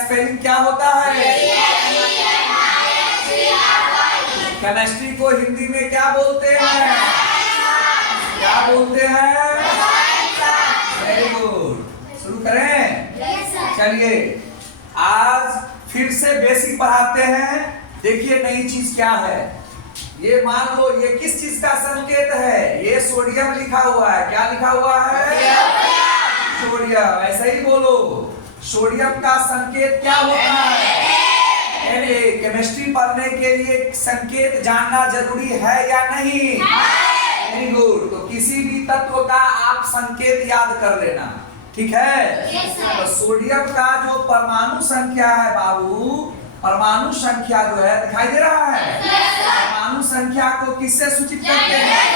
Spelling क्या होता है? केमिस्ट्री को हिंदी में क्या बोलते हैं? क्या बोलते हैं? Very good. शुरू करें? चलिए आज फिर से बेसिक पढ़ाते हैं। देखिए नई चीज क्या है। ये मान लो ये किस चीज का संकेत है? ये सोडियम लिखा हुआ है। क्या लिखा हुआ है? सोडियम। ऐसा ही बोलो, सोडियम का संकेत क्या होता है? केमिस्ट्री पढ़ने के लिए संकेत जानना जरूरी है या नहीं? Very good. तो किसी भी तत्व का आप संकेत याद कर लेना, ठीक है? तो सोडियम का जो परमाणु संख्या है बाबू, परमाणु संख्या जो है दिखाई दे रहा है? परमाणु संख्या को किससे सूचित करते हैं?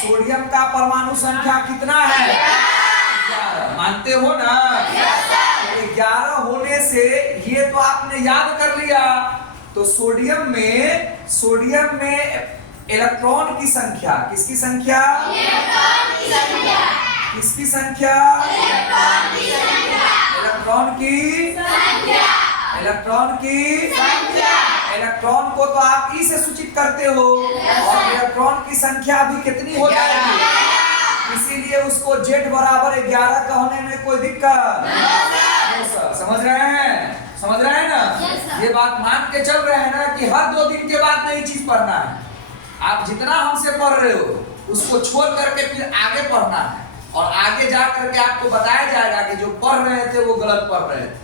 सोडियम का परमाणु संख्या कितना है? 11। मानते हो ना? 11 होने से ये तो आपने याद कर लिया। तो सोडियम में इलेक्ट्रॉन की संख्या, किसकी संख्या? किसकी संख्या? इलेक्ट्रॉन की इलेक्ट्रॉन को तो आप ई से सूचित करते हो, और इलेक्ट्रॉन की संख्या भी कितनी हो जाएगी? इसीलिए उसको Z बराबर 11 कहने में कोई दिक्कत नहीं। समझ रहे हैं? समझ रहे हैं ना? ये बात मान के चल रहे हैं ना कि हर 2 दिन के बाद नई चीज पढ़ना है। आप जितना हमसे पढ़ रहे हो उसको छोड़ करके फिर आगे पढ़ना है, और आगे जा करके आपको बताया जाएगा कि जो पढ़ रहे थे वो गलत पढ़ रहे थे।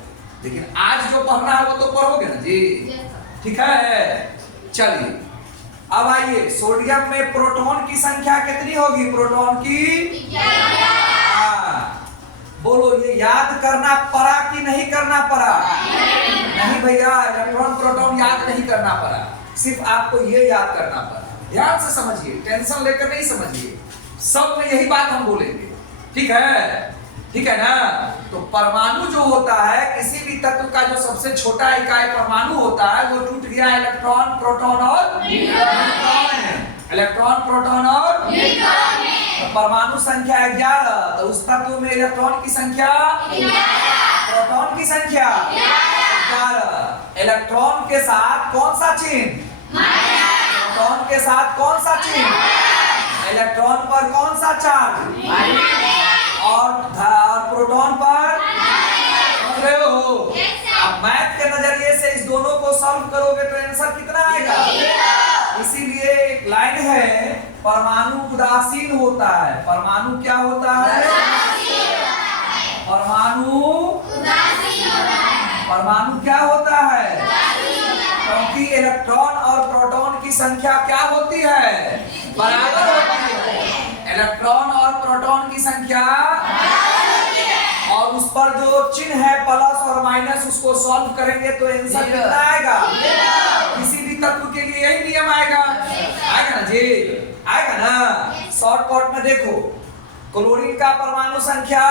लेकिन आज जो पढ़ना है वो तो पढ़ोगे ना जी? ठीक है। चलिए अब आइए, सोडियम में प्रोटॉन की संख्या कितनी होगी? प्रोटॉन की 11। बोलो ये याद करना पड़ा कि नहीं करना पड़ा? नहीं भैया, इलेक्ट्रॉन प्रोटॉन याद नहीं करना पड़ा, सिर्फ आपको ये याद करना पड़ा। ध्यान से समझिए, टेंशन लेकर नहीं समझिए, सब में यही बात हम बोलेंगे, ठीक है? ठीक है ना? तो परमाणु जो होता है, किसी भी तत्व का जो सबसे छोटा इकाई परमाणु होता है, वो टूट गया इलेक्ट्रॉन, प्रोटॉन और न्यूट्रॉन। इलेक्ट्रॉन, प्रोटॉन और न्यूट्रॉन। तो परमाणु संख्या 11, तो उस तत्व में इलेक्ट्रॉन की संख्या 11, प्रोटॉन की संख्या 11। इलेक्ट्रॉन के साथ कौन सा चिन्ह? प्रोटॉन के साथ कौन सा चिन्ह? इलेक्ट्रॉन पर कौन सा चार्ज? और प्रोटॉन पर? समझ रहे हो? अब मैथ के नजरिए से इस दोनों को सॉल्व करोगे तो आंसर कितना आएगा? इसीलिए एक लाइन है, परमाणु उदासीन होता है। परमाणु क्या होता है? परमाणु क्या होता है? क्योंकि इलेक्ट्रॉन और प्रोटॉन की संख्या क्या होती है? बराबर होती है। इलेक्ट्रॉन और प्रोटॉन की संख्या, और उस पर जो चिन्ह है प्लस और माइनस, उसको सॉल्व करेंगे तो आंसर कितना आएगा? किसी भी तत्व के लिए यही नियम आएगा ना जी? आएगा ना? शॉर्टकट में देखो, क्लोरीन का परमाणु संख्या,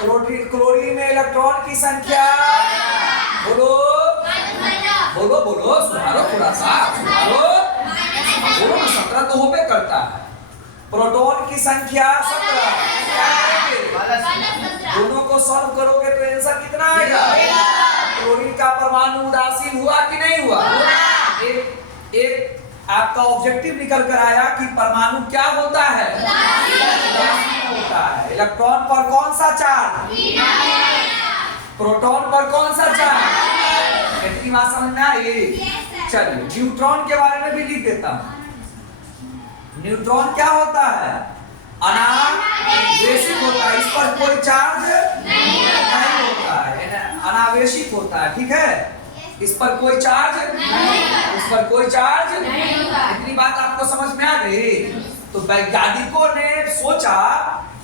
क्लोरीन में इलेक्ट्रॉन की संख्या, बोलो बोलो बोलो, सुधारो थोड़ा सा, सुधारो बोलो ना। 17 तो होबे करता है। प्रोटॉन की संख्या 17। दोनों को सॉल्व करोगे तो आंसर कितना आएगा? क्लोरीन का परमाणु उदासीन हुआ कि नहीं हुआ? एक आपका ऑब्जेक्टिव निकल कर आया कि परमाणु क्या होता है? उदासीन होता है। इलेक्ट्रॉन पर कौन सा चार्ज? प्रोटॉन पर कौन सा चार्ज? इतनी बात समझ में आई? चलिए न्यूट्रॉन के बारे में भी लिख देता हूं। न्यूट्रॉन क्या होता है? अनावेशित होता है। इस पर कोई चार्ज नहीं होता है, अनावेशित होता है, ठीक है? इस पर कोई चार्ज नहीं, इस पर कोई चार्ज नहीं होता। इतनी बात आपको समझ में आ गई? तो वैज्ञानिकों ने सोचा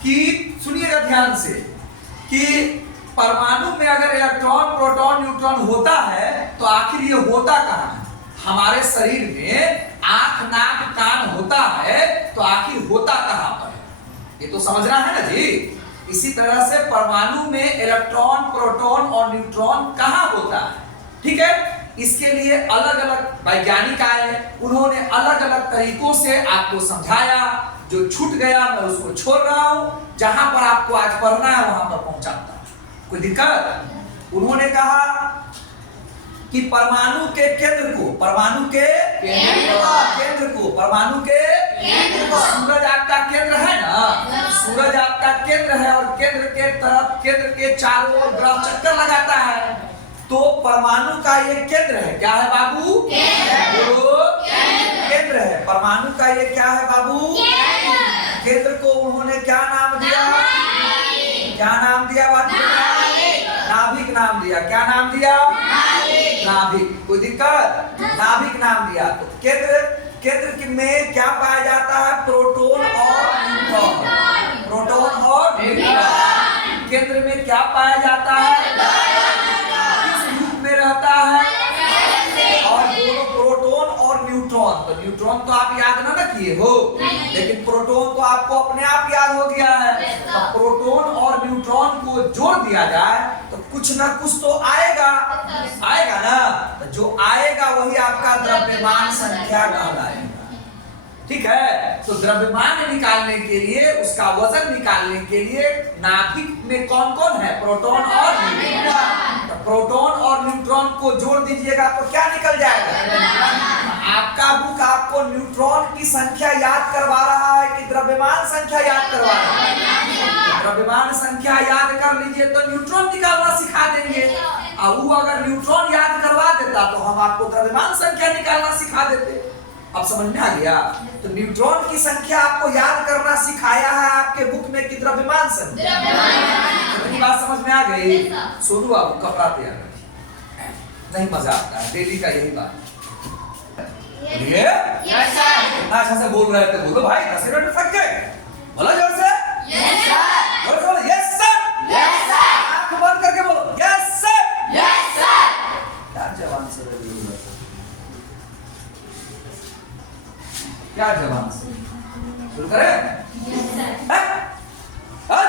कि, सुनिएगा ध्यान से, कि परमाणु में अगर इलेक्ट्रॉन, प्रोटॉन, न्यूट्रॉन होता है तो आखिर ये होता कहाँ है? हमारे शरीर में आंख, नाक, कान होता है, तो आखिर होता कहां पर है? ये तो समझना है ना जी? इसी तरह से परमाणु में इलेक्ट्रॉन, प्रोटॉन और न्यूट्रॉन कहां होता है, ठीक है? इसके लिए अलग अलग वैज्ञानिक आए, उन्होंने अलग अलग तरीकों से आपको समझाया। जो छूट गया मैं उसको छोड़ रहा हूं, जहां पर आपको आज पढ़ना है वहां पर पहुंचाता हूं। कोई दिक्कत? उन्होंने कहा कि परमाणु के केंद्र को सूरज आपका केंद्र है ना, सूरज आपका केंद्र है और केंद्र के चारों ओर ग्रह चक्कर लगाता है, तो परमाणु का ये केंद्र है। क्या है बाबू? केंद्र है। परमाणु का ये क्या है बाबू? केंद्र को उन्होंने क्या नाम दिया? बाबू? नाभिक नाम दिया। क्या नाम दिया? नाभिक। कोई दिक्कत? नाभिक नाम दिया। तो केंद्र में क्या पाया जाता है? प्रोटॉन और न्यूट्रॉन। केंद्र में क्या पाया जाता है? किस रूप में रहता है? और दोनों प्रोटॉन और न्यूट्रॉन। तो न्यूट्रॉन तो आप याद ना किए हो, लेकिन प्रोटॉन तो आपको अपने आप याद हो गया है। तो प्रोटॉन और न्यूट्रॉन को जोड़ दिया जाए तो कुछ ना कुछ तो आएगा ना। तो जो आएगा वही आपका द्रव्यमान संख्या कहलाएगा। ठीक है। तो द्रव्यमान निकालने के लिए, उसका वजन निकालने के लिए नाभिक में कौन कौन है? प्रोटॉन और न्यूट्रॉन। तो प्रोटॉन और न्यूट्रॉन को जोड़ दीजिएगा तो क्या निकल जाएगा? आपका बुक आपको न्यूट्रॉन की संख्या याद करवा रहा है कि द्रव्यमान संख्या याद करवा रहा है? द्रव्यमान संख्या याद कर लीजिए तो न्यूट्रॉन निकालना सिखा देंगे। अब वो अगर न्यूट्रॉन याद करवा देता तो हम आपको द्रव्यमान संख्या निकालना सिखा देते। अब समझ में आ गया? तो न्यूट्रॉन की संख्या आपको याद करना सिखाया है आपके बुक में कि द्रव्यमान संख्या। कितनी बात समझ में आ गई? सोनू बाबू कपड़ा तैयार रखिए, नहीं मजा आता है, डेली का यही बात। अच्छा से बोल रहे थे, बोलो भाई 10 मिनट थक गए, बोलो जोर से। Yes sir. आंख बंद करके बोलो यस सर। क्या जवान से क्या जवान से शुरू करें?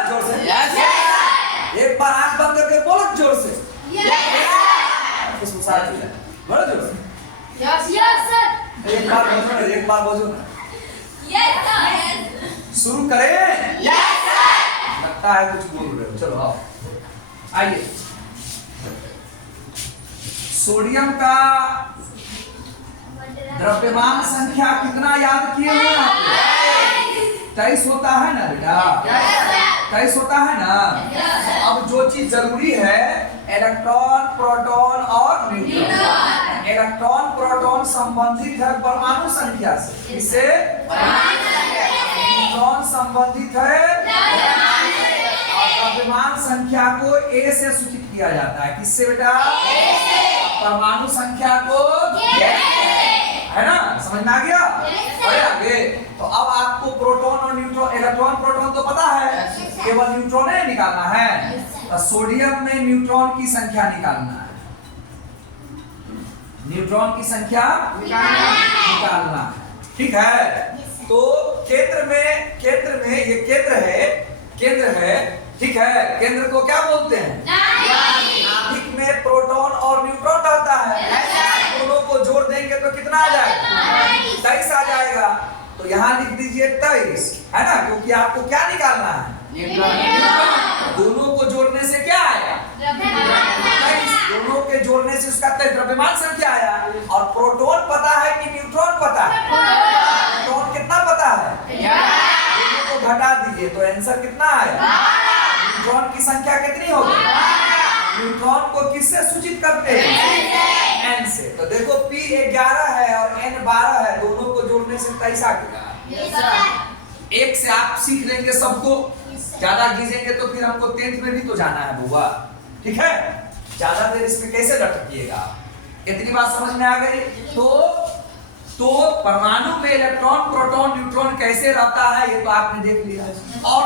जोर से। एक बार आंख बंद करके बोलो जोर से। बोलो जोर से। एक बार बोलो ना। शुरू करें? लगता है कुछ बोल रहे हो। चलो आओ, आइए। सोडियम का द्रव्यमान संख्या कितना याद किए हो आप? 23 होता है ना बेटा? 23 होता है ना? अब जो चीज जरूरी है, इलेक्ट्रॉन, प्रोटॉन और न्यूट्रॉन। इलेक्ट्रॉन प्रोटॉन संबंधित है परमाणु संख्या से। किससे? न्यूट्रॉन संबंधित है और द्रव्यमान संख्या को A से सूचित किया जाता है। किससे बेटा? परमाणु संख्या को है ना? समझ में आ गया? और आगे तो अब आपको प्रोटॉन और न्यूट्रॉन, इलेक्ट्रॉन प्रोटॉन तो पता है, केवल न्यूट्रॉन ही निकालना है। तो सोडियम में न्यूट्रॉन की संख्या निकालना है। न्यूट्रॉन की संख्या निकालना है। ठीक है। तो केंद्र में ये केंद्र है। ठीक है। केंद्र को क्या बोलते हैं? नाभिक में प्रोटॉन और न्यूट्रॉन रहता है। दोनों को जोड़ देंगे तो कितना आ जाएगा? 23 आ जाएगा। तो यहाँ लिख दीजिए 23, है ना? क्योंकि आपको क्या निकालना है? दोनों को जोड़ने से क्या आया? 23। दोनों के जोड़ने से उसका द्रव्यमान संख्या आया। और प्रोटॉन पता है कि न्यूट्रॉन पता है? प्रोटॉन कितना पता है? दोनों को घटा दीजिए तो आंसर कितना आया? न्यूट्रॉन की संख्या कितनी होगी? न्यूट्रॉन को किससे सूचित करते हैं? N से। तो देखो P 11 है और N 12 है, दोनों को जोड़ने से 23 आ गया। एक से आप सीख लेंगे सबको, ज्यादा कीजिएंगे तो फिर हमको 10th में भी तो जाना है बुआ। ठीक है। ज्यादा देर इसमें कैसे लटकिएगा? इतनी बात समझ में आ गई? तो परमाणु में इलेक्ट्रॉन, प्रोटॉन, न्यूट्रॉन कैसे रहता है ये तो आपने देख लिया। और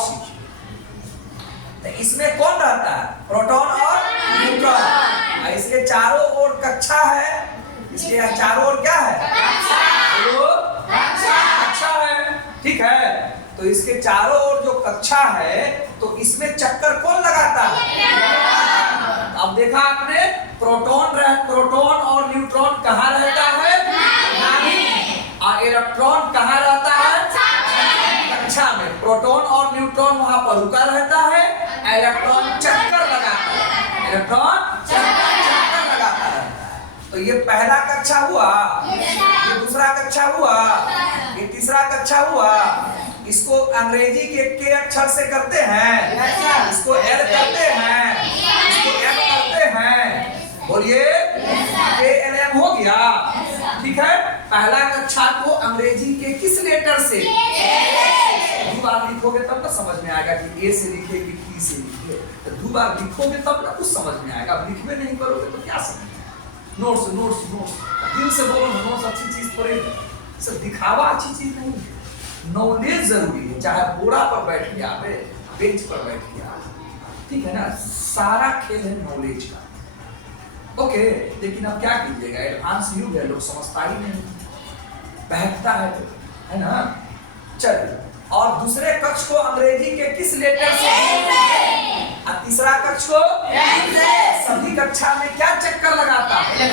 सीखिए तो इसमें कौन रहता है? प्रोटॉन और न्यूट्रॉन। इसके चारों ओर कक्षा है। इसके चारों ओर क्या है? कक्षा है। ठीक है। तो इसके चारों ओर जो कक्षा है तो इसमें चक्कर कौन लगाता है? अब देखा आपने, प्रोटॉन और न्यूट्रॉन कहाँ रहता है? नाभिक। और इलेक्ट्रॉन कहाँ रहता है? कक्षा में। प्रोटॉन और न्यूट्रॉन वहां पर रुका रहता है, इलेक्ट्रॉन चक्कर लगाता है। इलेक्ट्रॉन चक्कर लगाता रहता है। तो ये पहला कक्षा हुआ, ये दूसरा कक्षा हुआ, ये तीसरा कक्षा हुआ। इसको अंग्रेजी के अक्षर से करते हैं, इसको एल करते हैं, इसको एम करते हैं। बोलिए KLM हो गया। ठीक है, पहला कक्षा को अंग्रेजी के किस लेटर से? दो बार लिखोगे तब ना समझ में आएगा कि ए से लिखे कि टी से लिखे। तो दो बार लिखोगे तब ना कुछ समझ में आएगा। अब लिखवे नहीं करोगे तो क्या समझ में आएगा? नोट्स नोट्स नोट्स, दिल से बोलो नोट्स अच्छी चीज पढ़ेगी, सब दिखावा अच्छी चीज नहीं है। नॉलेज जरूरी है, चाहे बोरा पर बैठ के आवे, बेंच पर बैठ के आवे, ठीक है ना। सारा खेल है नॉलेज का। ओके, लेकिन अब क्या कीजिएगा, एडवांस युग है, लोग समझता ही नहीं, बहकता है ना। चलिए, और दूसरे कक्ष को अंग्रेजी के किस लेटर से? और तीसरा कक्ष को? सभी कक्षा में क्या चक्कर लगाता है?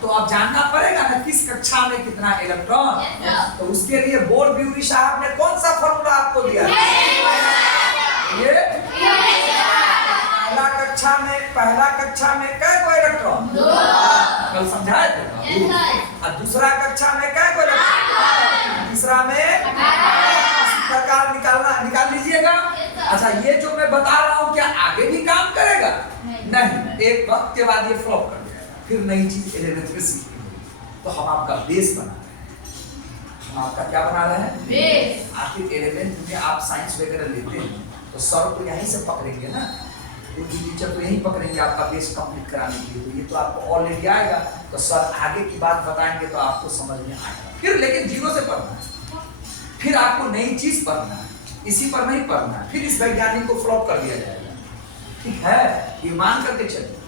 तो अब जानना पड़ेगा ना किस कक्षा में कितना इलेक्ट्रॉन। तो उसके लिए बोर्ड ब्यूरी साहब ने कौन सा फॉर्मूला आपको दिया? ये पहला कक्षा में कै को इलेक्ट्रॉन? कल समझाए थे। और दूसरा कक्षा में कै को इलेक्ट्रॉन? तीसरा में? इसी प्रकार निकाल लीजिएगा। अच्छा, ये जो मैं बता रहा हूँ क्या आगे भी काम करेगा? नहीं, एक वक्त के बाद ये फ्लॉप कर जाएगा, फिर नई चीज 11th में सीखेंगे। तो हम आपका बेस बना रहे हैं। हम आपका क्या बना रहे हैं? बेस। आखिर 11th में आप साइंस वगैरह लेते हैं तो सर को यहीं से पकड़ेंगे ना, टीचर तो यहीं पकड़ेंगे आपका बेस कंप्लीट कराने के लिए। तो ये तो आपको ऑलरेडी आएगा, तो सर आगे की बात बताएंगे तो आपको समझ में आएगा। फिर लेकिन जीरो से पढ़ना है, फिर आपको नई चीज पढ़ना है, इसी पर नहीं पढ़ना है। फिर इस वैज्ञानिक को फ्लॉप कर दिया जाएगा। ठीक है, ये मान करके चलिए।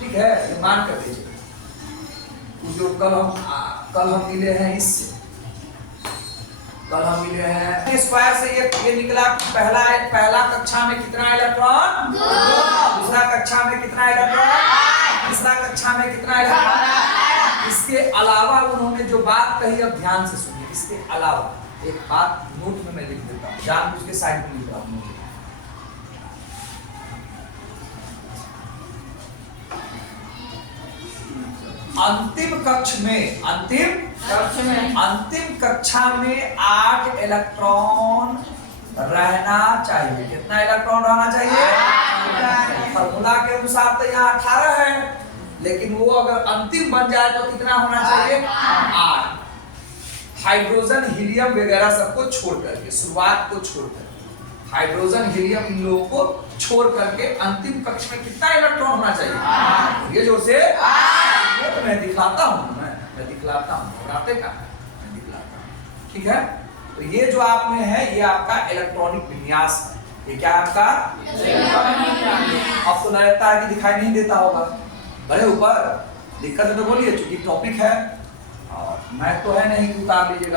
ठीक है, ये मान करके चलिए। जो कल हम मिले हैं इससे, कल हम मिले हैं स्क्वायर से, ये निकला पहला कक्षा में कितना इलेक्ट्रॉन? दूसरा कक्षा में कितना इलेक्ट्रॉन? तीसरा कक्षा में कितना इलेक्ट्रॉन? इसके अलावा उन्होंने जो बात कही, अब ध्यान से सुनिए। इसके अलावा एक बात नोट में मैं लिख देता हूँ, जानबूझ के साइड में लिख रहा हूँ। अंतिम कक्षा में 8 इलेक्ट्रॉन रहना चाहिए। कितना इलेक्ट्रॉन रहना चाहिए? फॉर्मूला के अनुसार तो यहाँ 18 है, लेकिन वो अगर अंतिम बन जाए तो कितना होना चाहिए? 8। हाइड्रोजन हीलियम वगैरह सबको छोड़ करके, शुरुआत को छोड़ करके, हाइड्रोजन हीलियम इन लोगों को छोड़ करके अंतिम कक्ष में कितना इलेक्ट्रॉन होना चाहिए? ये जोर से तो मैं दिखलाता हूँ, मैं दिखलाता हूँ, घबराते का मैं दिखलाता हूँ। ठीक है, तो ये जो आप में है ये आपका इलेक्ट्रॉनिक विन्यास है। ये क्या आपका? अब तो लगता है कि दिखाई नहीं देता होगा, बड़े ऊपर दिक्कत है तो बोलिए, चूंकि टॉपिक है और मैं तो है नहीं, उतार लीजिएगा।